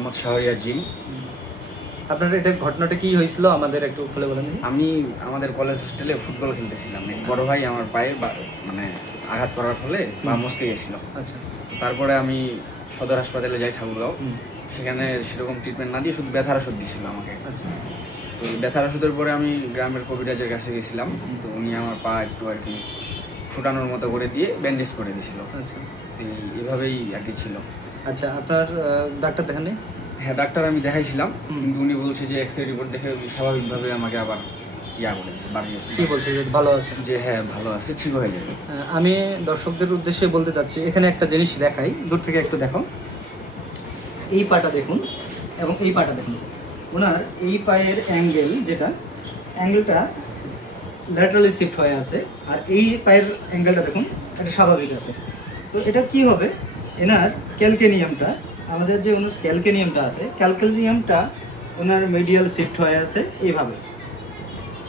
Mohammad Shahriar gym আপনার এটা ঘটনাটা কি হয়েছিল? আমাদের একটু খুলে বলেন। আমি আমাদের কলেজ হোস্টেলে ফুটবল খেলতেছিলাম। এক বড় ভাই আমার পায়ে মানে আঘাত করার ফলে বা মস্কে গেছিল। আচ্ছা। তারপরে আমি সদর হাসপাতালে যাই ঠাকুরগাঁও। সেখানে সেরকম ট্রিটমেন্ট না দিয়ে শুধু ব্যথার ওষুধ দিয়েছিল আমাকে। আচ্ছা। তো ব্যথার ওষুধের পরে আমি গ্রামের কবিরাজের কাছে গেছিলাম। তো উনি আমার পা একটু আর কি ফুটানোর মতো করে দিয়ে ব্যান্ডেজ করে দিয়েছিল। আচ্ছা। তো এভাবেই আর কি ছিল। আচ্ছা আপনার ডাক্তার দেখান হ্যাঁ ডাক্তার আমি দেখাইছিলাম কিন্তু উনি বলছে যে এক্স রে রিপোর্ট দেখে উনি স্বাভাবিকভাবে আমাকে আবার ইয়া বাড়িয়েছে কি বলছে যে ভালো আছে? যে হ্যাঁ ভালো আছে ঠিক হয়ে যাবে। আমি দর্শকদের উদ্দেশ্যে বলতে চাচ্ছি এখানে একটা জিনিস দেখাই দূর থেকে একটু দেখো। এই পাটা দেখুন এবং এই পাটা দেখুন। ওনার এই পায়ের অ্যাঙ্গেল যেটা অ্যাঙ্গেলটা ল্যাটারালি শিফট হয়ে আছে আর এই পায়ের অ্যাঙ্গেলটা দেখুন এটা স্বাভাবিক আছে। তো এটা কি হবে? এনার ক্যালকেনিয়ামটা আমাদের যে ওনার ক্যালকেনিয়ামটা আছে ক্যালকেনিয়ামটা ওনার মিডিয়াল শিফট হয়ে আছে এইভাবে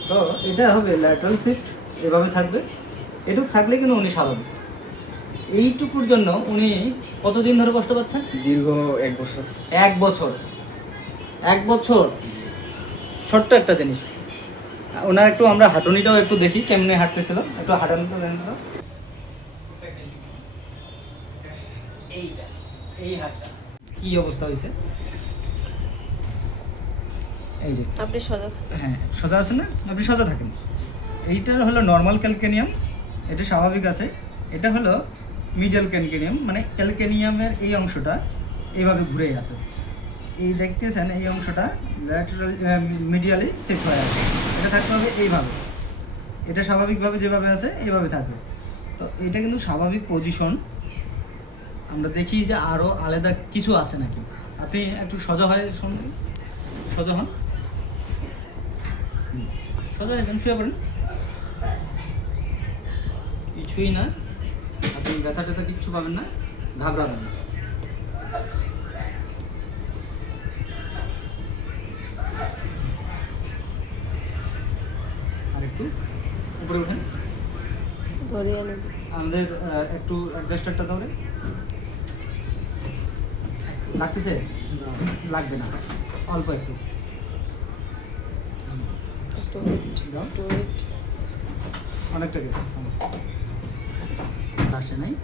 তো এটা হবে ল্যাটারাল শিফট এভাবে থাকবে। এটুক থাকলে কিন্তু উনি স্বাভাবিক এইটুকুর জন্য উনি কতদিন ধরে কষ্ট পাচ্ছেন? দীর্ঘ এক বছর। এক বছর। এক বছর? ছোট্ট একটা জিনিস। ওনার একটু আমরা হাঁটুনিটাও একটু দেখি কেমনে হাঁটতেছিল। একটু তো এইটা এই হাতটা কি অবস্থা হয়েছে? এই যে। আপনি সজাগ হ্যাঁ সোজা আছে না? আপনি সোজা থাকেন। এইটার হলো নর্মাল ক্যালকেনিয়াম এটা স্বাভাবিক আছে। এটা হলো মিডিয়াল ক্যালকেনিয়াম মানে ক্যালকেনিয়ামের এই অংশটা এইভাবে ঘুরে আছে। এই দেখতেছেন এই অংশটা ল্যাটারাল মিডিয়ালি শিফট হয়ে আছে। এটা থাকতে হবে এইভাবে। এটা স্বাভাবিকভাবে যেভাবে আছে এইভাবে থাকবে। তো এটা কিন্তু স্বাভাবিক পজিশন আমরা দেখি যে আরও আলাদা কিছু আছে নাকি। আপনি একটু সোজা হয়ে শুনুন। সোজা হন। সোজা হয়ে যান শুয়ে পড়েন। কিছুই না। আপনি ব্যথা ট্যাথা কিচ্ছু পাবেন না ঘাবড়াবেন না। আর একটু উপরে উঠেন আমাদের একটু অ্যাডজাস্টারটা তাহলে লাগতেছে? লাগবে না। অল্প একটু। অনেকটা গেছে। আসে নাই।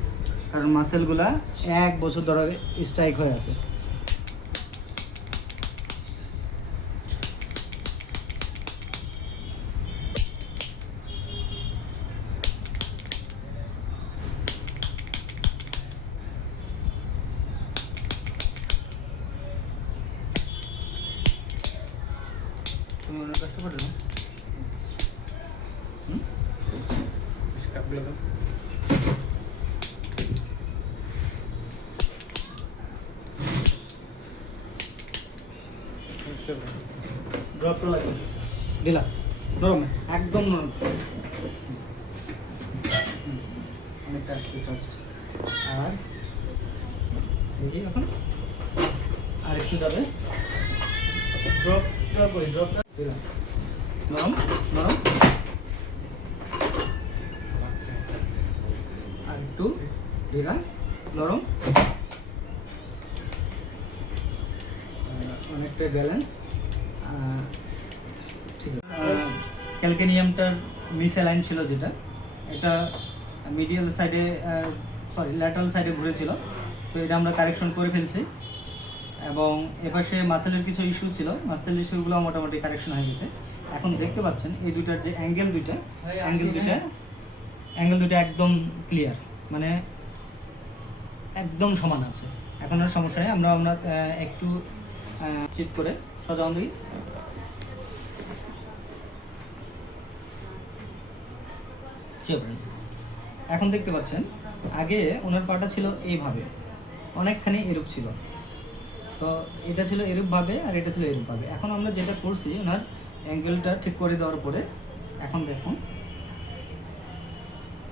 কারণ মাসেলগুলা এক বছর ধরে স্ট্রাইক হয়ে আছে। তুমি অনেক কষ্ট করে না হুম ড্রপটা লাগবে দিলা নরম একদম নরম অনেকটা আসছে ফার্স্ট আর দেখি এখন আর একটু যাবে ড্রপটা কই ড্রপটা দিলাম নরম নরম আর একটু দিলাম। নরম। অনেকটাই ব্যালেন্স ঠিক ক্যালকেনিয়ামটার মিসঅ্যালাইন ছিল যেটা। এটা মিডিয়াল সাইডে সরি ল্যাটারাল সাইডে ঘুরেছিল। তো এটা আমরা কারেকশন করে ফেলছি। এবং এপাশে মাসেলের কিছু ইস্যু ছিল। মাসেল ইস্যুগুলো মোটামুটি কারেকশন হয়ে গেছে। এখন দেখতে পাচ্ছেন এই দুইটার যে অ্যাঙ্গেল দুইটা অ্যাঙ্গেল দুইটা অ্যাঙ্গেল দুইটা একদম ক্লিয়ার মানে একদম সমান আছে। এখন আর সমস্যা নেই আমরা আমরা একটু চিট করে সজান দিই। এখন দেখতে পাচ্ছেন আগে ওনার পাটা ছিল এইভাবে অনেকখানি এরূপ ছিল। তো এটা ছিল এরূপভাবে আর এটা ছিল এরূপভাবে। এখন আমরা যেটা করছি, ওনার অ্যাঙ্গেলটা ঠিক করে দেওয়ার পরে, এখন দেখুন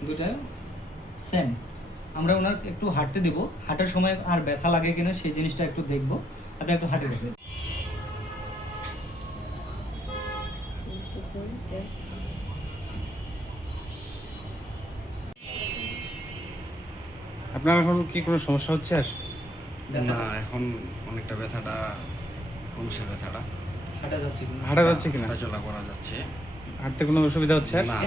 দুটা সেম আমরা ওনার একটু হাঁটতে দেবো। হাঁটার সময় আর ব্যথা লাগে কিনা সেই জিনিসটা একটু দেখব। আপনি একটু হাঁটে দেখবেন। আপনার এখন কি কোনো সমস্যা হচ্ছে আর? না এখন অনেকটা ব্যথাটা কমছে ব্যথাটা। হাঁটা যাচ্ছে কিনা? হাঁটা যাচ্ছে কিনা? হাঁটাচলা করা যাচ্ছে। হাঁটতে কোনো অসুবিধা হচ্ছে? না না।